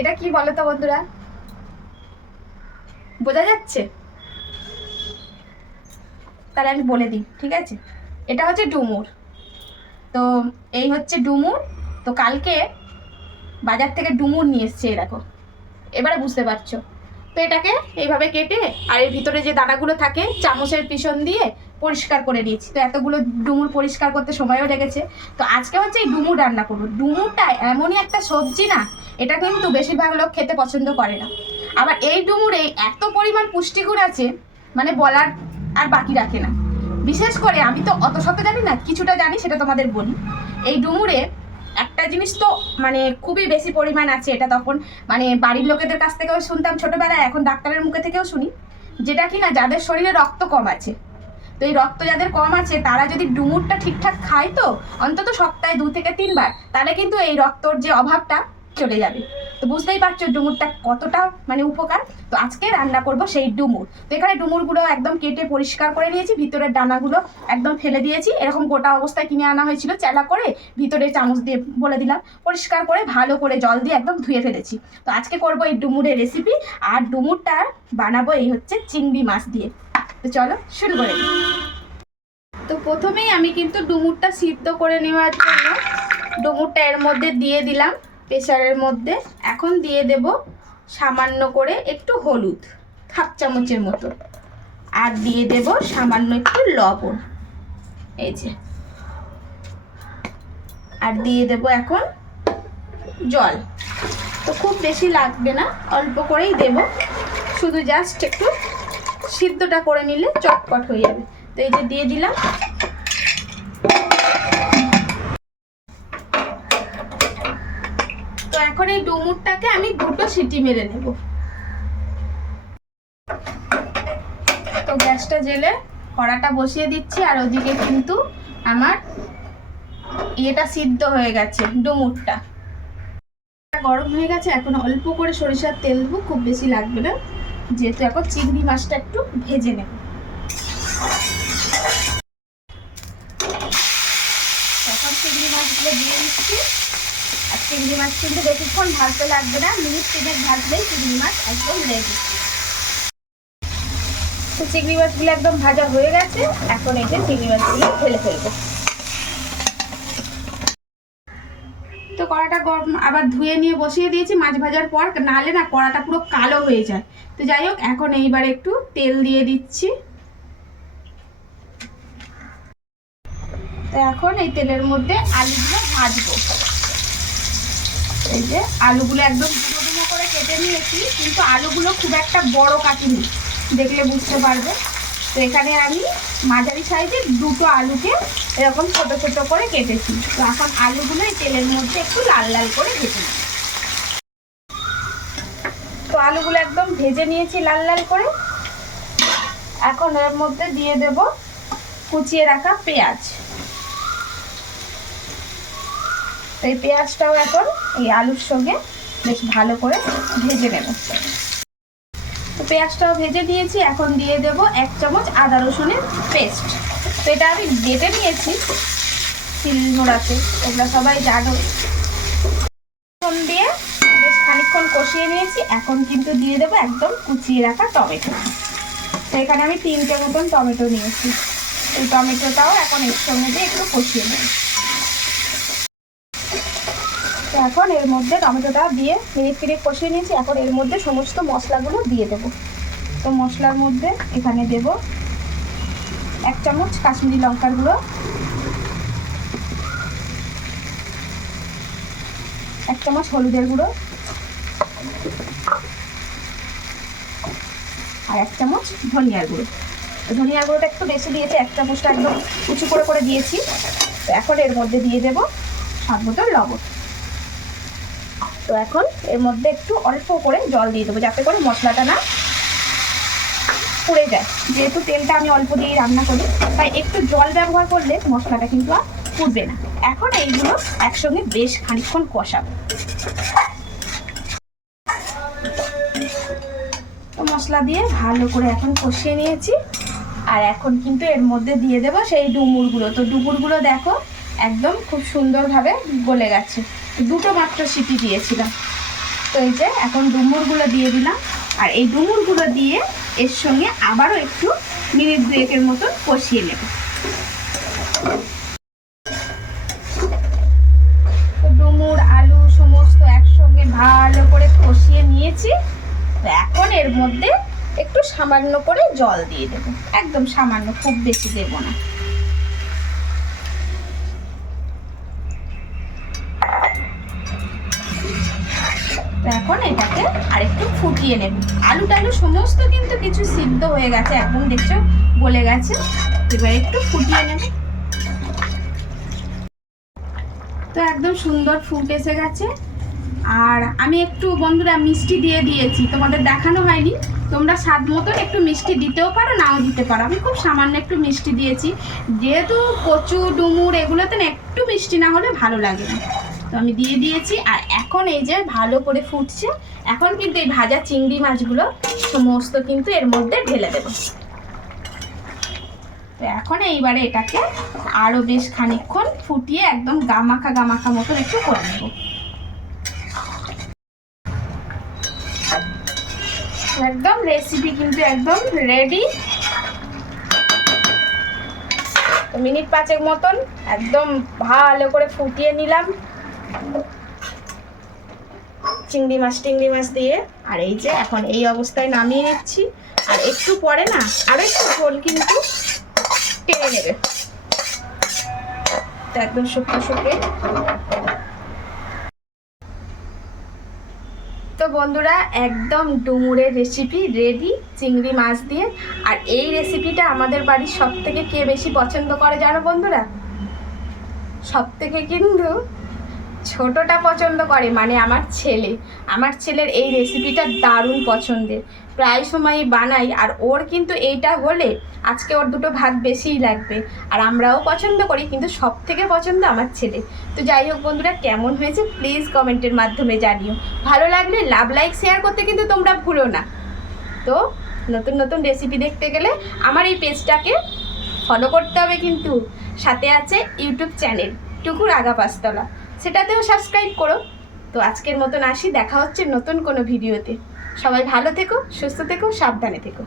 এটা কি বলো তো বন্ধুরা, বোঝা যাচ্ছে? তাহলে আমি বলে দিই, ঠিক আছে? এটা হচ্ছে ডুমুর। তো এই হচ্ছে ডুমুর। তো কালকে বাজার থেকে ডুমুর নিয়ে এসছে, দেখো, এবারে বুঝতে পারছো। তো এটাকে এইভাবে কেটে আর এর ভিতরে যে দানাগুলো থাকে চামচের পিছন দিয়ে পরিষ্কার করে নিয়েছি। তো এতগুলো ডুমুর পরিষ্কার করতে সময়ও লেগেছে। তো আজকে হচ্ছে এই ডুমুর রান্না করবো। ডুমুরটা এমনই একটা সবজি না, এটা কিন্তু বেশিরভাগ লোক খেতে পছন্দ করে না। আবার এই ডুমুরে এত পরিমাণ পুষ্টিগুণ আছে, মানে বলার আর বাকি রাখে না। বিশেষ করে আমি তো অত শত জানি না, কিছুটা জানি, সেটা তোমাদের বলি। এই ডুমুরে একটা জিনিস তো মানে খুবই বেশি পরিমাণ আছে, এটা তখন মানে বাড়ির লোকেদের কাছ থেকেও শুনতাম ছোটবেলায়, এখন ডাক্তারের মুখে থেকেও শুনি, যেটা কিনা যাদের শরীরে রক্ত কম আছে, তো এই রক্ত যাদের কম আছে তারা যদি ডুমুরটা ঠিকঠাক খায়, তো অন্তত সপ্তাহে 2 থেকে 3 বার, তাহলে কিন্তু এই রক্তর যে অভাবটা চলে যাবে। তো বুঝতেই পারছো ডুমুরটা কতটা মানে উপকার। তো আজকে রান্না করব সেই ডুমুর। তো এখানে ডুমুরগুলো একদম কেটে পরিষ্কার করে নিয়েছি, ভিতরের ডানাগুলো একদম ফেলে দিয়েছি। এরকম গোটা অবস্থায় কিনে আনা হয়েছিল, চেলা করে ভিতরে চামচ দিয়ে বলে দিলাম, পরিষ্কার করে ভালো করে জল দিয়ে একদম ধুয়ে ফেলেছি। তো আজকে করব এই ডুমুরের রেসিপি। আর ডুমুরটা বানাবো এই হচ্ছে চিংড়ি মাছ দিয়ে। তো চলো শুরু করে দিই। তো প্রথমেই আমি কিন্তু ডুমুরটা সিদ্ধ করে নেওয়ার জন্য ডুমুরটা এর মধ্যে দিয়ে দিলাম প্রেসারের মধ্যে। এখন দিয়ে দেব সামান্য করে একটু হলুদ, হাফ চামচের মতো, আর দিয়ে দেব সামান্য একটু লবণ, এই যে, আর দিয়ে দেব এখন জল। তো খুব বেশি লাগবে না, অল্প করেই দেব, শুধু জাস্ট একটু সিদ্ধটা করে নিলে চটপট হয়ে যাবে। তো এই যে দিয়ে দিলাম। তো এখন এই ডুমুরটাকে আমি 2টো সিটি মেরে নেব। তো গ্যাসটা জেলে কড়াটা বসিয়ে দিচ্ছি, আর ওদিকে কিন্তু আমার এটা সিদ্ধ হয়ে গেছে, ডুমুরটা গরম হয়ে গেছে। এখন অল্প করে সরিষার তেল দেবো, খুব বেশি লাগবে না, যেহেতু এখন চিংড়ি মাছটা একটু ভেজে নেব। এখন চিংড়ি মাছগুলো দিয়ে দিচ্ছি। আর চিংড়ি মাছ কিন্তু বেশিক্ষণ ভাজতে লাগবে না, মিনিট 3 ভাজলেই চিংড়ি মাছ একদম রেডি। তো চিংড়ি মাছগুলো একদম ভাজা হয়ে গেছে, এখন এই যে চিংড়ি মাছগুলো ঢেলে ফেলবো। তো কড়াটা গরম, আবার ধুয়ে নিয়ে বসিয়ে দিয়েছি মাছ ভাজার পর, নাহলে না কড়াটা পুরো কালো হয়ে যায়। তো যাই হোক, এখন এইবার একটু তেল দিয়ে দিচ্ছি। তো এখন এই তেলের মধ্যে আলুগুলো ভাজবো। এই যে আলুগুলো একদম ডুমো ডুমো করে কেটে নিয়েছি, কিন্তু আলুগুলো খুব একটা বড় কাটিনি, দেখলে বুঝতে পারবে। তো এখানে আমি মাঝারি সাইজের 2টো আলুকে এরকম ছোট ছোট করে কেটেছি। তো এখন আলুগুলো এই তেলের মধ্যে একটু লাল লাল করে ভেজে নিই। তো আলুগুলো একদম ভেজে নিয়েছি লাল লাল করে। এখন এর মধ্যে দিয়ে দেব কুচিয়ে রাখা পেঁয়াজ। তো এই পেঁয়াজটাও এখন এই আলুর সঙ্গে বেশ ভালো করে ভেজে নেব। তো পেঁয়াজটাও ভেজে নিয়েছি, এখন দিয়ে দেব 1 চামচ আদা রসুনের পেস্ট। তো এটা আমি বেটে নিয়েছি শিলনোড়াতে, এগুলো সবাই জানো। দিয়ে বেশ খানিকক্ষণ কষিয়ে নিয়েছি, এখন কিন্তু দিয়ে দেবো একদম কুচিয়ে রাখা টমেটো। তো এখানে আমি 3টে মতন টমেটো নিয়েছি। এই টমেটোটাও এখন এর সঙ্গে দিয়ে একটু কষিয়ে নেব। তো এখন এর মধ্যে টমেটোটা দিয়ে মিনিট 3 কষিয়ে নিয়েছি, এখন এর মধ্যে সমস্ত মশলাগুলো দিয়ে দেব। তো মশলার মধ্যে এখানে দেব 1 চামচ কাশ্মীরি লঙ্কার গুঁড়ো, 1 চামচ হলুদের গুঁড়ো, আর 1 চামচ ধনিয়ার গুঁড়ো। তো ধনিয়ার গুঁড়োটা একটু বেশি দিয়েছি, 1 চামচটা একদম উঁচু করে করে দিয়েছি। তো এখন এর মধ্যে দিয়ে দেব স্বাদ মতো লবণ। তো এখন এর মধ্যে একটু অল্প করে জল দিয়ে দেবো, যাতে করে মশলাটা না পুড়ে যায়। যেহেতু তেলটা আমি অল্প দিয়েই রান্না করি, তাই একটু জল ব্যবহার করলে মশলাটা কিন্তু আর পুড়বে না। এখন এইগুলো একসঙ্গে বেশ খানিকক্ষণ কষাবো। তো মশলা দিয়ে ভালো করে এখন কষিয়ে নিয়েছি, আর এখন কিন্তু এর মধ্যে দিয়ে দেবো সেই ডুমুরগুলো। তো ডুমুরগুলো দেখো একদম খুব সুন্দরভাবে গলে গেছে, 2টো মাত্র সিটি দিয়েছিলাম। তো এই যে এখন ডুমুরগুলো দিয়ে দিলাম, আর এই ডুমুরগুলো দিয়ে এর সঙ্গে আবারও একটু মিনিট 2 মতন কষিয়ে নেব। তো ডুমুর আলু সমস্ত একসঙ্গে ভালো করে কষিয়ে নিয়েছি। তো এখন এর মধ্যে একটু সামান্য করে জল দিয়ে দেবো, একদম সামান্য, খুব বেশি দেব না। তো এখন এটাকে আরেকটু ফুটিয়ে নেব। আলু টালু সমস্ত কিন্তু কিছু সিদ্ধ হয়ে গেছে, একদম দেখছো গলে গেছে। এবার একটু ফুটিয়ে নেব। তো একদম সুন্দর ফুট এসে গেছে। আর আমি একটু বন্ধুরা মিষ্টি দিয়ে দিয়েছি, তোমাদের দেখানো হয়নি। তোমরা স্বাদ মতন একটু মিষ্টি দিতেও পারো, নাও দিতে পারো। আমি খুব সামান্য একটু মিষ্টি দিয়েছি, যেহেতু কচু ডুমুর এগুলোতে না একটু মিষ্টি না হলে ভালো লাগে না, তো আমি দিয়ে দিয়েছি। আর এখন এই যে ভালো করে ফুটছে, এখন কিন্তু এই ভাজা চিংড়ি মাছগুলো সমস্ত কিন্তু এর মধ্যে ঢেলে দেবো। তো এখন এইবারে এটাকে আরও বেশ খানিকক্ষণ ফুটিয়ে একদম গামাখা গামাখা মতন একটু করে নেব। একদম রেসিপি কিন্তু একদম রেডি। তো মিনিট 5 মতন একদম ভালো করে ফুটিয়ে নিলাম চিংড়ি মাছ দিয়ে। আর এই যে এখন এই অবস্থায় নামিয়ে নিচ্ছি। আর একটু পরে না আরো একটু ঝোল কিন্তু টেনে নেবে, তো একদম শুকনো শুকিয়ে। তো বন্ধুরা একদম ডুমুরের রেসিপি রেডি চিংড়ি মাছ দিয়ে। আর এই রেসিপিটা আমাদের বাড়ির সবথেকে কে বেশি পছন্দ করে জানো বন্ধুরা? সবথেকে কিন্তু ছোটটা পছন্দ করে, মানে আমার ছেলে। আমার ছেলের এই রেসিপিটা দারুণ পছন্দের, প্রায় সময়ই বানাই। আর ওর কিন্তু এইটা হলে আজকে ওর 2 ভাত বেশিই লাগবে। আর আমরাও পছন্দ করি, কিন্তু সব থেকে পছন্দ আমার ছেলে। তো যাই হোক বন্ধুরা, কেমন হয়েছে প্লিজ কমেন্টের মাধ্যমে জানিও। ভালো লাগলে লাভ লাইক শেয়ার করতে কিন্তু তোমরা ভুলো না। তো নতুন নতুন রেসিপি দেখতে গেলে আমার এই পেজটাকে ফলো করতে হবে কিন্তু। সাথে আছে ইউটিউব চ্যানেল টুকুর আগা পাঁচতলা, সেটাতেও সাবস্ক্রাইব করো। তো আজকের মতন আসি, দেখা হচ্ছে নতুন কোনো ভিডিওতে। সবাই ভালো থেকো, সুস্থ থেকো, সাবধানে থেকো।